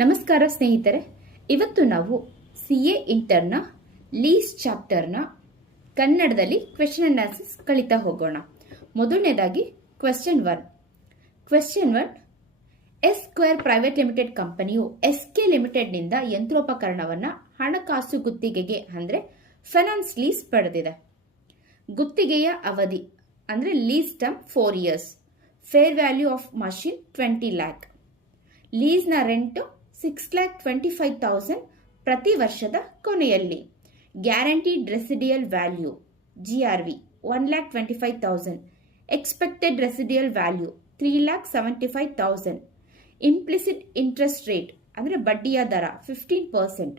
ನಮಸ್ಕಾರ ಸ್ನೇಹಿತರೆ, ಇವತ್ತು ನಾವು CA ಇಂಟರ್ನ ಲೀಸ್ ಚಾಪ್ಟರ್ನ ಕನ್ನಡದಲ್ಲಿ ಕ್ವೆಶ್ಚನ್ ಅನಾಲಿಸಿಸ್ ಕಲಿತಾ ಹೋಗೋಣ. ಮೊದಲನೇದಾಗಿ question 1. S square private limited ಕಂಪನಿಯು SK ಲಿಮಿಟೆಡ್ನಿಂದ ಯಂತ್ರೋಪಕರಣವನ್ನು ಹಣಕಾಸು ಗುತ್ತಿಗೆಗೆ ಅಂದರೆ ಫೈನಾನ್ಸ್ ಲೀಸ್ ಪಡೆದಿದೆ. ಗುತ್ತಿಗೆಯ ಅವಧಿ ಅಂದರೆ lease term 4 years. Fair value of machine 20 lakh. ಲೀಸ್ನ ರೆಂಟು 6,25,000 ಪ್ರತಿ ವರ್ಷದ ಕೊನೆಯಲ್ಲಿ. Guaranteed residual value GRV 1,25,000. Expected residual value 3,75,000. Implicit interest rate ಅಂದರೆ ಬಡ್ಡಿಯ ದರ 15%.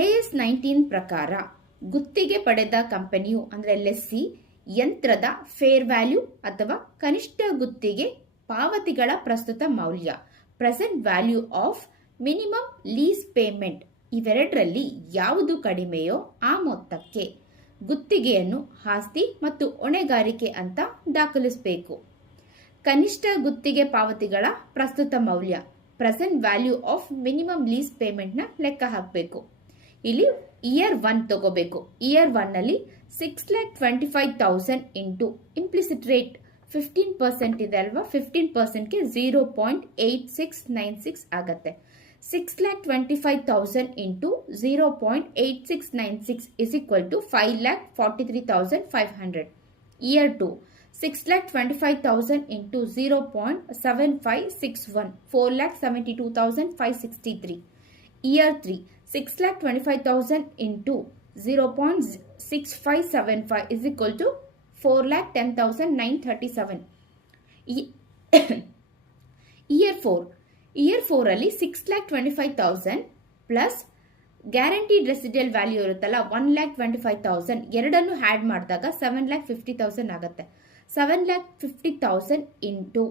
AS 19 ಪ್ರಕಾರ ಗುತ್ತಿಗೆ ಪಡೆದ ಕಂಪನಿಯು ಅಂದರೆ ಲೆಸ್ಸಿ ಯಂತ್ರದ ಫೇರ್ ವ್ಯಾಲ್ಯೂ ಅಥವಾ ಕನಿಷ್ಠ ಗುತ್ತಿಗೆ ಪಾವತಿಗಳ ಪ್ರಸ್ತುತ ಮೌಲ್ಯ present value of minimum lease payment ಇವೆರಡರಲ್ಲಿ ಯಾವುದು ಕಡಿಮೆಯೋ ಆ ಮೊತ್ತಕ್ಕೆ ಗುತ್ತಿಗೆಯನ್ನು ಆಸ್ತಿ ಮತ್ತು ಹೊಣೆಗಾರಿಕೆ ಅಂತ ದಾಖಲಿಸಬೇಕು. ಕನಿಷ್ಠ ಗುತ್ತಿಗೆ ಪಾವತಿಗಳ ಪ್ರಸ್ತುತ ಮೌಲ್ಯ present value of minimum lease ಪೇಮೆಂಟ್ನ ಲೆಕ್ಕ ಹಾಕಬೇಕು. ಇಲ್ಲಿ ಇಯರ್ 1 ತಗೋಬೇಕು. ಇಯರ್ 1ನಲ್ಲಿ 6,25,000 ಇಂಟು ಇಂಪ್ಲಿಸಿಟ್ ರೇಟ್ 15% ಇದೆ ಅಲ್ವಾ, 15%ಗೆ 0.8696 ಆಗತ್ತೆ. 6,25,000 into 0.8696 is equal to 5,43,500. Year 2 6,25,000 into 0.7561 4,72,563. Year 3 6,25,000 into 0.6575 is equal to 4,10,937. Year 4 ಅಲ್ಲಿ 6,25,000 ಪ್ಲಸ್ ಗ್ಯಾರಂಟಿಡ್ ರೆಸಿಡಿಯಲ್ ವ್ಯಾಲ್ಯೂ ಇರುತ್ತಲ್ಲ 1,25,000 ಎರಡನ್ನು ಆ್ಯಡ್ ಮಾಡಿದಾಗ 7,50,000 ಆಗುತ್ತೆ. 7,50,000 into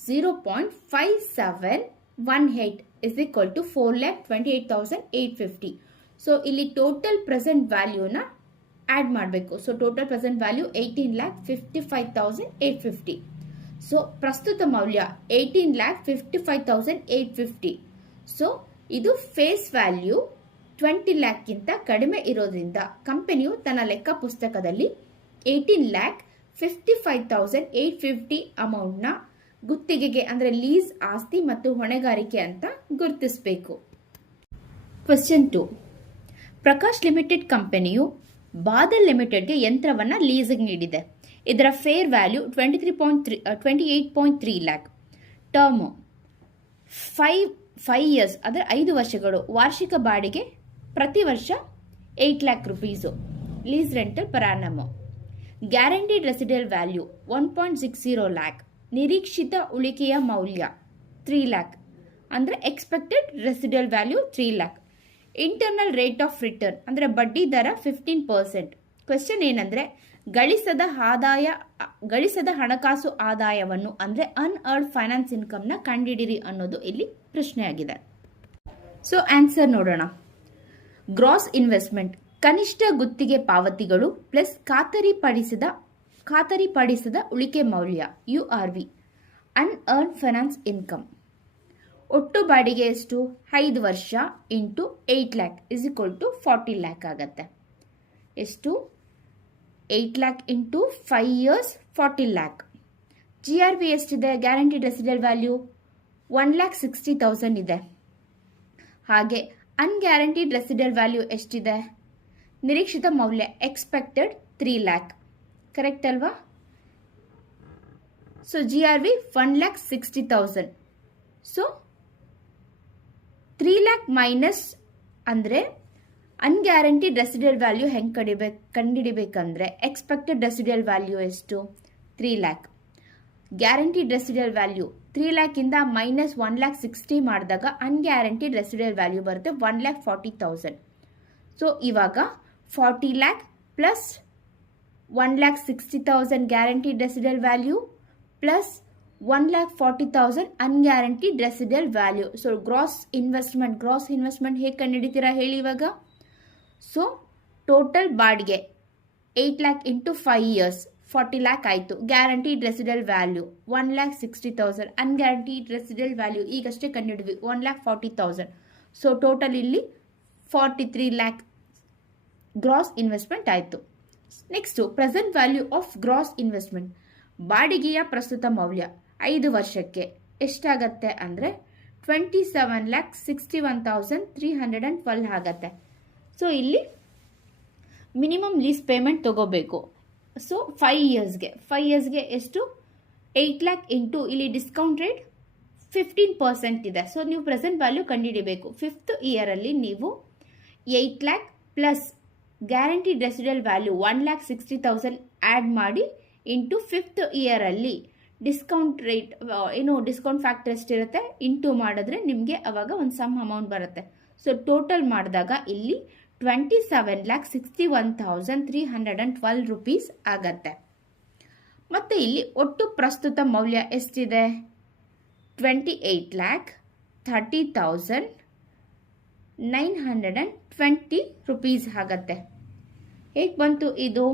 0.5718 is equal to 4,28,850. So ಇಲ್ಲಿ ಟೋಟಲ್ ಪ್ರೆಸೆಂಟ್ ವ್ಯಾಲ್ಯೂನ ಆ್ಯಡ್ ಮಾಡಬೇಕು. So total present value 18,55,850. So ಪ್ರಸ್ತುತ ಮೌಲ್ಯ 18,55,850. ಸೊ ಇದು ಫೇಸ್ ವ್ಯಾಲ್ಯೂ 20 lakhಗಿಂತ ಕಡಿಮೆ ಇರೋದ್ರಿಂದ ಕಂಪನಿಯು ತನ್ನ ಲೆಕ್ಕ ಪುಸ್ತಕದಲ್ಲಿ 18,55,850 ಅಮೌಂಟ್ನ ಗುತ್ತಿಗೆಗೆ ಅಂದರೆ ಲೀಸ್ ಆಸ್ತಿ ಮತ್ತು ಹೊಣೆಗಾರಿಕೆ ಅಂತ ಗುರುತಿಸಬೇಕು. ಕ್ವೆಶ್ಚನ್ 2. ಪ್ರಕಾಶ್ ಲಿಮಿಟೆಡ್ ಕಂಪನಿಯು ಬಾದಲ್ ಲಿಮಿಟೆಡ್ಗೆ ಯಂತ್ರವನ್ನು ಲೀಸಿಗೆ ನೀಡಿದೆ. ಇದರ fair value 28.3 lakh. Term 5 years ಅಂದರೆ 5 ವರ್ಷಗಳು. ವಾರ್ಷಿಕ ಬಾಡಿಗೆ ಪ್ರತಿ ವರ್ಷ 8 lakh rupees. Lease rental per annum. Guaranteed residual value 1.60 lakh. ನಿರೀಕ್ಷಿತ ಉಳಿಕೆಯ ಮೌಲ್ಯ 3 lakh ಅಂದರೆ expected residual value 3 lakh. Internal rate of return ಅಂದರೆ ಬಡ್ಡಿ ದರ 15%. ಕ್ವೆಶ್ಚನ್ ಏನಂದರೆ ಗಳಿಸದ ಹಣಕಾಸು ಆದಾಯವನ್ನು ಅಂದರೆ ಅನ್ಅರ್ನ್ಡ್ ಫೈನಾನ್ಸ್ ಇನ್ಕಮ್ನ ಕಂಡುಹಿಡಿಯಿರಿ ಅನ್ನೋದು ಇಲ್ಲಿ ಪ್ರಶ್ನೆಯಾಗಿದೆ. ಸೊ ಆನ್ಸರ್ ನೋಡೋಣ. ಗ್ರಾಸ್ ಇನ್ವೆಸ್ಟ್ಮೆಂಟ್ ಕನಿಷ್ಠ ಗುತ್ತಿಗೆ ಪಾವತಿಗಳು ಪ್ಲಸ್ ಖಾತರಿಪಡಿಸಿದ ಉಳಿಕೆ ಮೌಲ್ಯ URV ಅನ್ಅರ್ನ್ಡ್ ಫೈನಾನ್ಸ್ ಇನ್ಕಮ್. ಒಟ್ಟು ಬಾಡಿಗೆ ಎಷ್ಟು? 5 ವರ್ಷ into 8 lakh is equal to 40 lakh ಆಗುತ್ತೆ. ಎಷ್ಟು? 8 lakh into 5 years 40 lakh. GRV ಎಷ್ಟಿದೆ? ಗ್ಯಾರಂಟಿಡ್ ರೆಸಿಡಿಯಲ್ ವ್ಯಾಲ್ಯೂ 1,60,000 ಇದೆ. ಹಾಗೆ ಅನ್ಗ್ಯಾರಂಟಿಡ್ ರೆಸಿಡಿಯಲ್ ವ್ಯಾಲ್ಯೂ ಎಷ್ಟಿದೆ? ನಿರೀಕ್ಷಿತ ಮೌಲ್ಯ ಎಕ್ಸ್ಪೆಕ್ಟೆಡ್ 3 lakh. ಕರೆಕ್ಟ್ ಅಲ್ವಾ? So GRV 1,60,000. So 3 lakh minus ಅಂದರೆ ಅನ್ಗ್ಯಾರಂಟಿಡ್ ರೆಸಿಡಿಯಲ್ ವ್ಯಾಲ್ಯೂ ಹೆಂಗೆ ಕಂಡುಹಿಡಿಬೇಕಂದ್ರೆ ಎಕ್ಸ್ಪೆಕ್ಟೆಡ್ ರೆಸಿಡಿಯಲ್ ವ್ಯಾಲ್ಯೂ ಎಷ್ಟು? 3 lakh. Guaranteed residual value 3 lakh minus 1,60,000 ಮಾಡಿದಾಗ ಅನ್ಗ್ಯಾರಂಟಿಡ್ ರೆಸಿಡಿಯಲ್ ವ್ಯಾಲ್ಯೂ ಬರುತ್ತೆ 1,40,000. ಸೊ ಇವಾಗ 40 lakh plus 1,60,000 guaranteed residual value plus 1,40,000 unguaranteed residual value. So gross investment ಹೇಗೆ ಕಂಡುಹಿಡಿತೀರಾ ಹೇಳಿ ಇವಾಗ? ಸೊ ಟೋಟಲ್ ಬಾಡಿಗೆ 8 lakh ಇಂಟು 5 years 40 ಲ್ಯಾಕ್ ಆಯಿತು. Guaranteed residual value 1,60,000. Unguaranteed residual value ಈಗಷ್ಟೇ ಕಂಡುಹಿಡಿದ್ವಿ 1,40,000. ಸೊ ಟೋಟಲ್ ಇಲ್ಲಿ 43 ಲ್ಯಾಕ್ ಗ್ರಾಸ್ ಇನ್ವೆಸ್ಟ್ಮೆಂಟ್ ಆಯಿತು. Next present value of gross investment, ಬಾಡಿಗೆಯ ಪ್ರಸ್ತುತ ಮೌಲ್ಯ 5 ವರ್ಷಕ್ಕೆ ಎಷ್ಟಾಗತ್ತೆ ಅಂದರೆ 27,61,312 ಆಗತ್ತೆ. ಸೊ ಇಲ್ಲಿ ಮಿನಿಮಮ್ ಲೀಸ್ ಪೇಮೆಂಟ್ ತಗೋಬೇಕು. ಸೊ 5 ಇಯರ್ಸ್ಗೆ ಎಷ್ಟು 8 ಲ್ಯಾಕ್ ಇಂಟು ಇಲ್ಲಿ ಡಿಸ್ಕೌಂಟ್ ರೇಟ್ 15% ಇದೆ. ಸೊ ನೀವು ಪ್ರೆಸೆಂಟ್ ವ್ಯಾಲ್ಯೂ ಕಂಡುಹಿಡಿಬೇಕು. 5th ಇಯರಲ್ಲಿ ನೀವು 8 lakh plus guaranteed residual value 1,60,000 add ಮಾಡಿ ಇಂಟು 5th ಇಯರಲ್ಲಿ ಡಿಸ್ಕೌಂಟ್ ರೇಟ್ ಡಿಸ್ಕೌಂಟ್ ಫ್ಯಾಕ್ಟರ್ ಎಷ್ಟಿರುತ್ತೆ ಇಂಟು ಮಾಡಿದ್ರೆ ನಿಮಗೆ ಅವಾಗ ಒಂದು ಸಮ್ ಅಮೌಂಟ್ ಬರುತ್ತೆ. ಸೊ ಟೋಟಲ್ ಮಾಡಿದಾಗ ಇಲ್ಲಿ 27,61,312 ರೂಪೀಸ್ ಆಗತ್ತೆ. ಮತ್ತು ಇಲ್ಲಿ ಒಟ್ಟು ಪ್ರಸ್ತುತ ಮೌಲ್ಯ ಎಷ್ಟಿದೆ 28,30,920 ರೂಪೀಸ್ ಆಗತ್ತೆ. ಹೇಗೆ ಬಂತು ಇದು?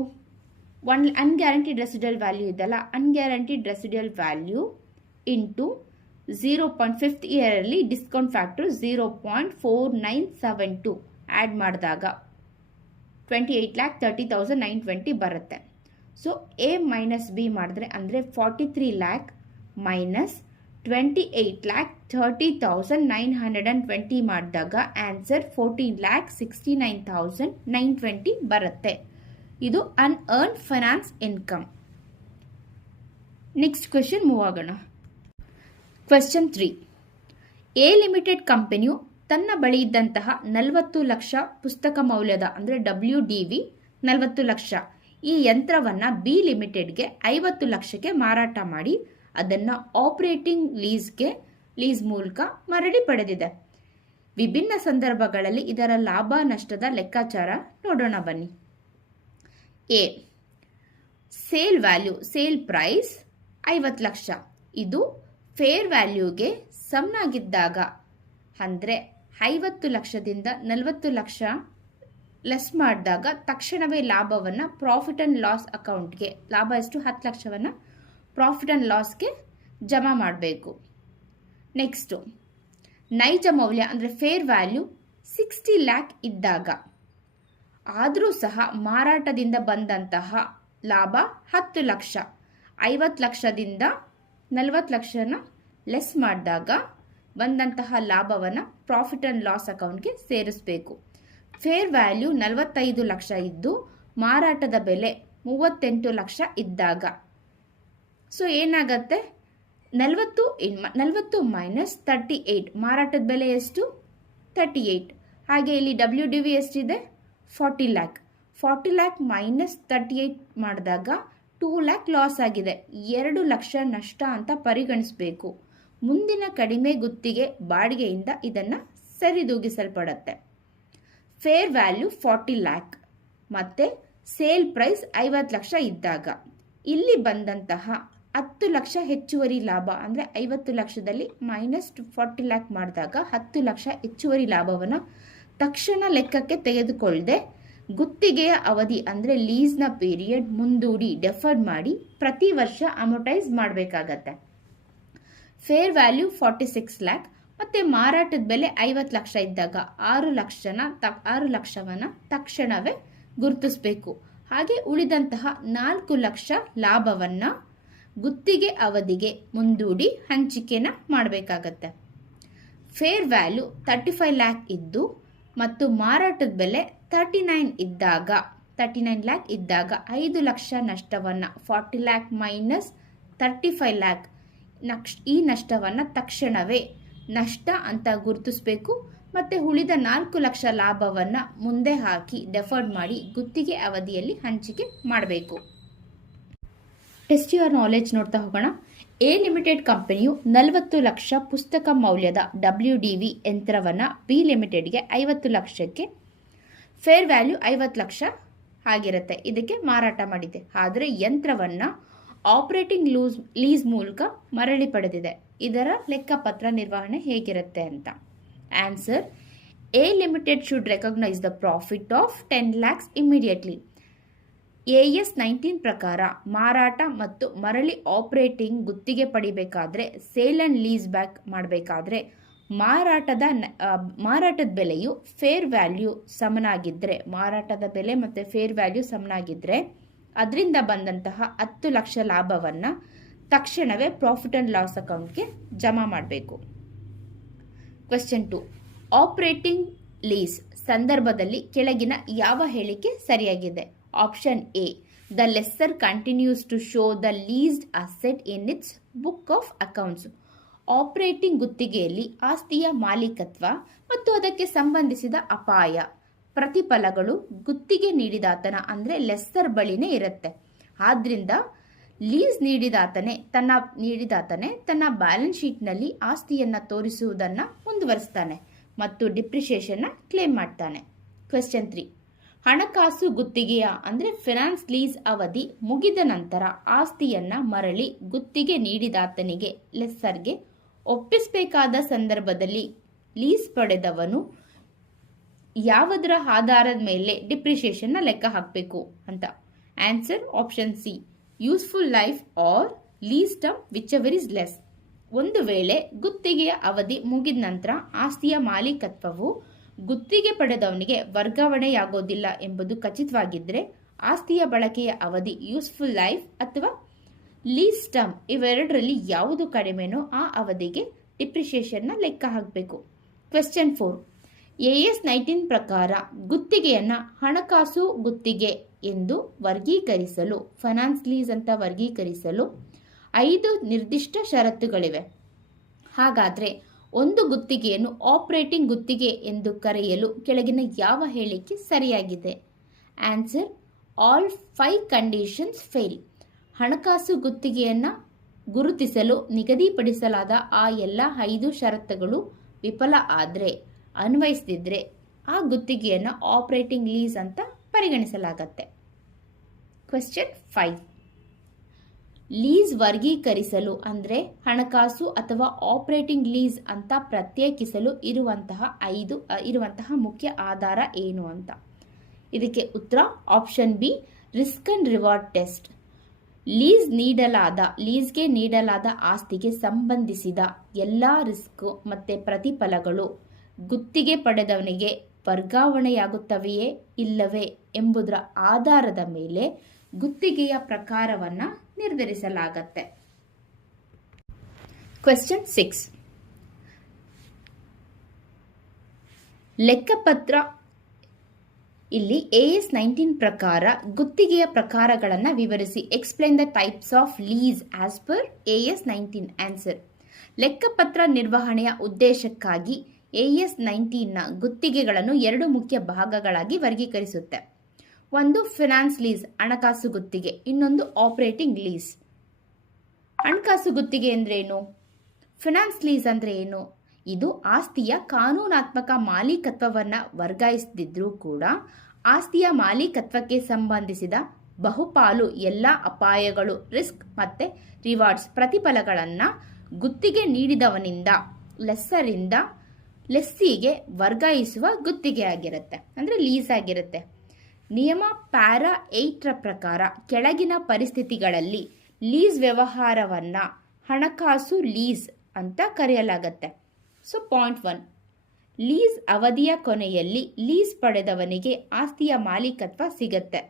ಅನ್ಗ್ಯಾರಂಟಿಡ್ ರೆಸಿಡಲ್ ವ್ಯಾಲ್ಯೂ ಇದೆಲ್ಲ, unguaranteed residual value into 5th ಇಯರಲ್ಲಿ ಡಿಸ್ಕೌಂಟ್ ಫ್ಯಾಕ್ಟರ್ 0.4972 ಆ್ಯಡ್ ಮಾಡಿದಾಗ 28,30,920 ಬರುತ್ತೆ. ಸೊ ಎ ಮೈನಸ್ ಬಿ ಮಾಡಿದ್ರೆ ಅಂದರೆ 43 ಲ್ಯಾಕ್ ಮೈನಸ್ 28,30,920 ಮಾಡಿದಾಗ ಆನ್ಸರ್ 14,69,920 ಬರುತ್ತೆ. ಇದು unearned finance income. Next question move ಆಗೋಣ. ಕ್ವೆಶ್ಚನ್ 3. ಎ ಲಿಮಿಟೆಡ್ ಕಂಪನಿಯು ತನ್ನ ಬಳಿ ಇದ್ದಂತಹ 40 ಲಕ್ಷ ಪುಸ್ತಕ ಮೌಲ್ಯದ ಅಂದರೆ WDV 40 ಲಕ್ಷ ಈ ಯಂತ್ರವನ್ನು ಬಿ ಲಿಮಿಟೆಡ್ಗೆ 50 ಲಕ್ಷಕ್ಕೆ ಮಾರಾಟ ಮಾಡಿ ಅದನ್ನು ಆಪರೇಟಿಂಗ್ ಲೀಸ್ ಮೂಲಕ ಮರಳಿ ಪಡೆದಿದೆ. ವಿಭಿನ್ನ ಸಂದರ್ಭಗಳಲ್ಲಿ ಇದರ ಲಾಭ ನಷ್ಟದ ಲೆಕ್ಕಾಚಾರ ನೋಡೋಣ ಬನ್ನಿ. ಎ ಸೇಲ್ ಪ್ರೈಸ್ 50 ಲಕ್ಷ. ಇದು ಫೇರ್ ವ್ಯಾಲ್ಯೂಗೆ ಸಮನಾಗಿದ್ದಾಗ ಅಂದರೆ 50 ಲಕ್ಷದಿಂದ 40 ಲಕ್ಷ ಲೆಸ್ ಮಾಡಿದಾಗ ತಕ್ಷಣವೇ ಲಾಭವನ್ನು ಪ್ರಾಫಿಟ್ ಆ್ಯಂಡ್ ಲಾಸ್ ಅಕೌಂಟ್ಗೆ, ಲಾಭ ಎಷ್ಟು 10 ಲಕ್ಷವನ್ನು ಪ್ರಾಫಿಟ್ ಆ್ಯಂಡ್ ಲಾಸ್ಗೆ ಜಮಾ ಮಾಡಬೇಕು. ನೆಕ್ಸ್ಟು ನೈಜ ಮೌಲ್ಯ ಅಂದರೆ ಫೇರ್ ವ್ಯಾಲ್ಯೂ 60 ಲ್ಯಾಕ್ ಇದ್ದಾಗ ಆದರೂ ಸಹ ಮಾರಾಟದಿಂದ ಬಂದಂತಹ ಲಾಭ 10 ಲಕ್ಷ, 50 ಲಕ್ಷದಿಂದ 40 ಲಕ್ಷನ ಲೆಸ್ ಮಾಡಿದಾಗ ಬಂದಂತಹ ಲಾಭವನ್ನು ಪ್ರಾಫಿಟ್ ಆ್ಯಂಡ್ ಲಾಸ್ ಅಕೌಂಟ್ಗೆ ಸೇರಿಸಬೇಕು. ಫೇರ್ ವ್ಯಾಲ್ಯೂ 45 ಲಕ್ಷ ಇದ್ದು ಮಾರಾಟದ ಬೆಲೆ 38 ಲಕ್ಷ ಇದ್ದಾಗ ಸೊ ಏನಾಗತ್ತೆ 40 ಮೈನಸ್ 38, ಮಾರಾಟದ ಬೆಲೆ ಎಷ್ಟು 38. ಹಾಗೆ ಇಲ್ಲಿ WDV ಎಷ್ಟಿದೆ 40 ಲ್ಯಾಕ್. 40 ಲ್ಯಾಕ್ ಮೈನಸ್ 38 ಮಾಡಿದಾಗ 2 ಲ್ಯಾಕ್ ಲಾಸ್ ಆಗಿದೆ, 2 ಲಕ್ಷ ನಷ್ಟ ಅಂತ ಪರಿಗಣಿಸಬೇಕು. ಮುಂದಿನ ಕಡಿಮೆ ಗುತ್ತಿಗೆ ಬಾಡಿಗೆಯಿಂದ ಇದನ್ನು ಸರಿದೂಗಿಸಲ್ಪಡುತ್ತೆ. ಫೇರ್ ವ್ಯಾಲ್ಯೂ 40 ಲ್ಯಾಕ್ ಮತ್ತು ಸೇಲ್ ಪ್ರೈಸ್ 50 ಲಕ್ಷ ಇದ್ದಾಗ ಇಲ್ಲಿ ಬಂದಂತಹ 10 ಲಕ್ಷ ಹೆಚ್ಚುವರಿ ಲಾಭ ಅಂದರೆ 50 ಲಕ್ಷದಲ್ಲಿ ಮೈನಸ್ 40 ಲ್ಯಾಕ್ ಮಾಡಿದಾಗ 10 ಲಕ್ಷ ಹೆಚ್ಚುವರಿ ಲಾಭವನ್ನು ತಕ್ಷಣ ಲೆಕ್ಕಕ್ಕೆ ತೆಗೆದುಕೊಳ್ಳದೆ ಗುತ್ತಿಗೆಯ ಅವಧಿ ಅಂದರೆ ಲೀಸ್ನ ಪೀರಿಯಡ್ ಮುಂದೂಡಿ ಡೆಫರ್ಡ್ ಮಾಡಿ ಪ್ರತಿ ವರ್ಷ ಅಮೋಟೈಸ್ ಮಾಡಬೇಕಾಗತ್ತೆ. ಫೇರ್ ವ್ಯಾಲ್ಯೂ 46 ಲ್ಯಾಕ್ ಮತ್ತು ಮಾರಾಟದ ಬೆಲೆ 50 ಲಕ್ಷ ಇದ್ದಾಗ 6 ಲಕ್ಷವನ್ನು ತಕ್ಷಣವೇ ಗುರುತಿಸಬೇಕು. ಹಾಗೆ ಉಳಿದಂತಹ 4 ಲಕ್ಷ ಲಾಭವನ್ನು ಗುತ್ತಿಗೆ ಅವಧಿಗೆ ಮುಂದೂಡಿ ಹಂಚಿಕೆನ ಮಾಡಬೇಕಾಗತ್ತೆ. ಫೇರ್ ವ್ಯಾಲ್ಯೂ 35 ಲ್ಯಾಕ್ ಇದ್ದು ಮತ್ತು ಮಾರಾಟದ ಬೆಲೆ 39 ಲ್ಯಾಕ್ ಇದ್ದಾಗ 5 ಲಕ್ಷ ನಷ್ಟವನ್ನು 40 ಲ್ಯಾಕ್ ಮೈನಸ್ 35 ಲ್ಯಾಕ್ ಈ ನಷ್ಟವನ್ನು ತಕ್ಷಣವೇ ನಷ್ಟ ಅಂತ ಗುರುತಿಸಬೇಕು ಮತ್ತು ಉಳಿದ 4 ಲಕ್ಷ ಲಾಭವನ್ನು ಮುಂದೆ ಹಾಕಿ ಡೆಫರ್ಡ್ ಮಾಡಿ ಗುತ್ತಿಗೆ ಅವಧಿಯಲ್ಲಿ ಹಂಚಿಕೆ ಮಾಡಬೇಕು. ಟೆಸ್ಟ್ ಯುವರ್ ನಾಲೆಜ್ ನೋಡ್ತಾ ಹೋಗೋಣ. ಎ ಲಿಮಿಟೆಡ್ ಕಂಪನಿಯು 40 ಲಕ್ಷ ಪುಸ್ತಕ ಮೌಲ್ಯದ WDV ಯಂತ್ರವನ್ನು ಬಿ ಲಿಮಿಟೆಡ್ಗೆ 50 ಲಕ್ಷಕ್ಕೆ ಫೇರ್ ವ್ಯಾಲ್ಯೂ 50 ಲಕ್ಷ ಆಗಿರುತ್ತೆ ಇದಕ್ಕೆ ಮಾರಾಟ ಮಾಡಿದೆ. ಆದರೆ ಯಂತ್ರವನ್ನು ಆಪರೇಟಿಂಗ್ ಲೀಸ್ ಮೂಲಕ ಮರಳಿ ಪಡೆದಿದೆ. ಇದರ ಲೆಕ್ಕಪತ್ರ ನಿರ್ವಹಣೆ ಹೇಗಿರುತ್ತೆ ಅಂತ. Answer A limited should recognise the profit of 10 lakhs immediately. AS 19 ಪ್ರಕಾರ ಮಾರಾಟ ಮತ್ತು ಮರಳಿ ಆಪರೇಟಿಂಗ್ ಗುತ್ತಿಗೆ ಪಡಿಬೇಕಾದ್ರೆ ಸೇಲ್ ಅಂಡ್ ಲೀಸ್ ಬ್ಯಾಕ್ ಮಾಡಬೇಕಾದ್ರೆ ಮಾರಾಟದ ಬೆಲೆಯು ಫೇರ್ ವ್ಯಾಲ್ಯೂ ಸಮನಾಗಿದ್ದರೆ, ಮಾರಾಟದ ಬೆಲೆ ಮತ್ತು ಫೇರ್ ವ್ಯಾಲ್ಯೂ ಸಮನಾಗಿದ್ದರೆ ಅದರಿಂದ ಬಂದಂತಹ 10 ಲಕ್ಷ ಲಾಭವನ್ನು ತಕ್ಷಣವೇ ಪ್ರಾಫಿಟ್ ಆ್ಯಂಡ್ ಲಾಸ್ ಅಕೌಂಟ್ಗೆ ಜಮಾ ಮಾಡಬೇಕು. ಕ್ವೆಶ್ಚನ್ 2. ಆಪರೇಟಿಂಗ್ ಲೀಸ್ ಸಂದರ್ಭದಲ್ಲಿ ಕೆಳಗಿನ ಯಾವ ಹೇಳಿಕೆ ಸರಿಯಾಗಿದೆ? Option A, the lessor continues to show the leased asset in its book of accounts. Operating ಗುತ್ತಿಗೆಯಲ್ಲಿ ಆಸ್ತಿಯ ಮಾಲೀಕತ್ವ ಮತ್ತು ಅದಕ್ಕೆ ಸಂಬಂಧಿಸಿದ ಅಪಾಯ, ಪ್ರತಿಫಲಗಳು ಗುತ್ತಿಗೆ ನೀಡಿದಾತನ ಅಂದರೆ ಲೆಸ್ಸರ್ ಬಳಿನೇ ಇರುತ್ತೆ. ಆದ್ರಿಂದ ಲೀಸ್ ನೀಡಿದಾತನೇ ತನ್ನ ಬ್ಯಾಲೆನ್ಸ್ ಶೀಟ್ನಲ್ಲಿ ಆಸ್ತಿಯನ್ನು ತೋರಿಸುವುದನ್ನು ಮುಂದುವರಿಸ್ತಾನೆ ಮತ್ತು ಡಿಪ್ರಿಷಿಯೇಷನ್ನ ಕ್ಲೇಮ್ ಮಾಡ್ತಾನೆ. ಕ್ವೆಶ್ಚನ್ 3. ಹಣಕಾಸು ಗುತ್ತಿಗೆಯ ಅಂದರೆ ಫಿನಾನ್ಸ್ ಲೀಸ್ ಅವಧಿ ಮುಗಿದ ನಂತರ ಆಸ್ತಿಯನ್ನ ಮರಳಿ ಗುತ್ತಿಗೆ ನೀಡಿದಾತನಿಗೆ ಲೆಸ್ಸರ್ಗೆ ಒಪ್ಪಿಸಬೇಕಾದ ಸಂದರ್ಭದಲ್ಲಿ ಲೀಸ್ ಪಡೆದವನು ಯಾವುದರ ಆಧಾರದ ಮೇಲೆ ಡಿಪ್ರಿಷಿಯೇಷನ್ನ ಲೆಕ್ಕ ಹಾಕಬೇಕು ಅಂತ. Answer option C, useful life or lease term whichever is less. ಒಂದು ವೇಳೆ ಗುತ್ತಿಗೆಯ ಅವಧಿ ಮುಗಿದ ನಂತರ ಆಸ್ತಿಯ ಮಾಲೀಕತ್ವವು ಗುತ್ತಿಗೆ ಪಡೆದವನಿಗೆ ವರ್ಗಾವಣೆಯಾಗೋದಿಲ್ಲ ಎಂಬುದು ಖಚಿತವಾಗಿದ್ದರೆ ಆಸ್ತಿಯ ಬಳಕೆಯ ಅವಧಿ ಯೂಸ್ಫುಲ್ ಲೈಫ್ ಅಥವಾ ಲೀಸ್ ಟರ್ಮ್ ಇವೆರಡರಲ್ಲಿ ಯಾವುದು ಕಡಿಮೆನೋ ಆ ಅವಧಿಗೆ ಡಿಪ್ರಿಷಿಯೇಷನ್ನ ಲೆಕ್ಕ ಹಾಕಬೇಕು. ಕ್ವೆಶ್ಚನ್ 4. AS 19 ಪ್ರಕಾರ ಗುತ್ತಿಗೆಯನ್ನು ಹಣಕಾಸು ಗುತ್ತಿಗೆ ಎಂದು ವರ್ಗೀಕರಿಸಲು, ಫೈನಾನ್ಸ್ ಲೀಸ್ ಅಂತ ವರ್ಗೀಕರಿಸಲು 5 ನಿರ್ದಿಷ್ಟ ಷರತ್ತುಗಳಿವೆ. ಹಾಗಾದರೆ ಒಂದು ಗುತ್ತಿಗೆಯನ್ನು ಆಪರೇಟಿಂಗ್ ಗುತ್ತಿಗೆ ಎಂದು ಕರೆಯಲು ಕೆಳಗಿನ ಯಾವ ಹೇಳಿಕೆ ಸರಿಯಾಗಿದೆ? Answer, all 5 conditions fail. ಹಣಕಾಸು ಗುತ್ತಿಗೆಯನ್ನು ಗುರುತಿಸಲು ನಿಗದಿಪಡಿಸಲಾದ ಆ ಎಲ್ಲ 5 ಷರತ್ತುಗಳು ವಿಫಲ ಆದರೆ, ಅನ್ವಯಿಸದಿದ್ದರೆ ಆ ಗುತ್ತಿಗೆಯನ್ನು ಆಪರೇಟಿಂಗ್ ಲೀಸ್ ಅಂತ ಪರಿಗಣಿಸಲಾಗತ್ತೆ. ಕ್ವೆಶ್ಚನ್ 5. ಲೀಸ್ ವರ್ಗೀಕರಿಸಲು ಅಂದರೆ ಹಣಕಾಸು ಅಥವಾ ಆಪರೇಟಿಂಗ್ ಲೀಸ್ ಅಂತ ಪ್ರತ್ಯೇಕಿಸಲು ಇರುವಂತಹ ಮುಖ್ಯ ಆಧಾರ ಏನು ಅಂತ. ಇದಕ್ಕೆ ಉತ್ತರ option B, risk and reward test. ಲೀಸ್ಗೆ ನೀಡಲಾದ ಆಸ್ತಿಗೆ ಸಂಬಂಧಿಸಿದ ಎಲ್ಲ ರಿಸ್ಕ್ ಮತ್ತು ಪ್ರತಿಫಲಗಳು ಗುತ್ತಿಗೆ ಪಡೆದವನಿಗೆ ವರ್ಗಾವಣೆಯಾಗುತ್ತವೆಯೇ ಇಲ್ಲವೇ ಎಂಬುದರ ಆಧಾರದ ಮೇಲೆ ಗುತ್ತಿಗೆಯ ಪ್ರಕಾರವನ್ನು ನಿರ್ಧರಿಸಲಾಗತ್ತೆ. ಕ್ವೆಶ್ಚನ್ 6. ಲೆಕ್ಕಪತ್ರ ಇಲ್ಲಿ AS 19 ಪ್ರಕಾರ ಗುತ್ತಿಗೆಯ ಪ್ರಕಾರಗಳನ್ನು ವಿವರಿಸಿ. Explain the types of lease as per AS 19. Answer, ಲೆಕ್ಕಪತ್ರ ನಿರ್ವಹಣೆಯ ಉದ್ದೇಶಕ್ಕಾಗಿ AS 19ನ ಗುತ್ತಿಗೆಗಳನ್ನು 2 ಮುಖ್ಯ ಭಾಗಗಳಾಗಿ ವರ್ಗೀಕರಿಸುತ್ತೆ. ಒಂದು ಫಿನಾನ್ಸ್ ಲೀಸ್ ಹಣಕಾಸು ಗುತ್ತಿಗೆ, ಇನ್ನೊಂದು ಆಪರೇಟಿಂಗ್ ಲೀಸ್. ಹಣಕಾಸು ಗುತ್ತಿಗೆ ಅಂದ್ರೇನು? ಫಿನಾನ್ಸ್ ಲೀಸ್ ಅಂದ್ರೆ ಏನು? ಇದು ಆಸ್ತಿಯ ಕಾನೂನಾತ್ಮಕ ಮಾಲೀಕತ್ವವನ್ನು ವರ್ಗಾಯಿಸದಿದ್ರೂ ಕೂಡ ಆಸ್ತಿಯ ಮಾಲೀಕತ್ವಕ್ಕೆ ಸಂಬಂಧಿಸಿದ ಬಹುಪಾಲು ಎಲ್ಲ ಅಪಾಯಗಳು, ರಿಸ್ಕ್ ಮತ್ತೆ ರಿವಾರ್ಡ್ಸ್, ಪ್ರತಿಫಲಗಳನ್ನು ಗುತ್ತಿಗೆ ನೀಡಿದವನಿಂದ ಲೆಸ್ಸಿಗೆ ವರ್ಗಾಯಿಸುವ ಗುತ್ತಿಗೆ ಆಗಿರುತ್ತೆ, ಅಂದರೆ ಲೀಸ್ ಆಗಿರುತ್ತೆ. ನಿಯಮ ಪ್ಯಾರಾ 8ರ ಪ್ರಕಾರ ಕೆಳಗಿನ ಪರಿಸ್ಥಿತಿಗಳಲ್ಲಿ ಲೀಸ್ ವ್ಯವಹಾರವನ್ನು ಹಣಕಾಸು ಲೀಸ್ ಅಂತ ಕರೆಯಲಾಗತ್ತೆ. ಸೊ ಪಾಯಿಂಟ್ 1, ಲೀಸ್ ಅವಧಿಯ ಕೊನೆಯಲ್ಲಿ ಲೀಸ್ ಪಡೆದವನಿಗೆ ಆಸ್ತಿಯ ಮಾಲೀಕತ್ವ ಸಿಗತ್ತೆ.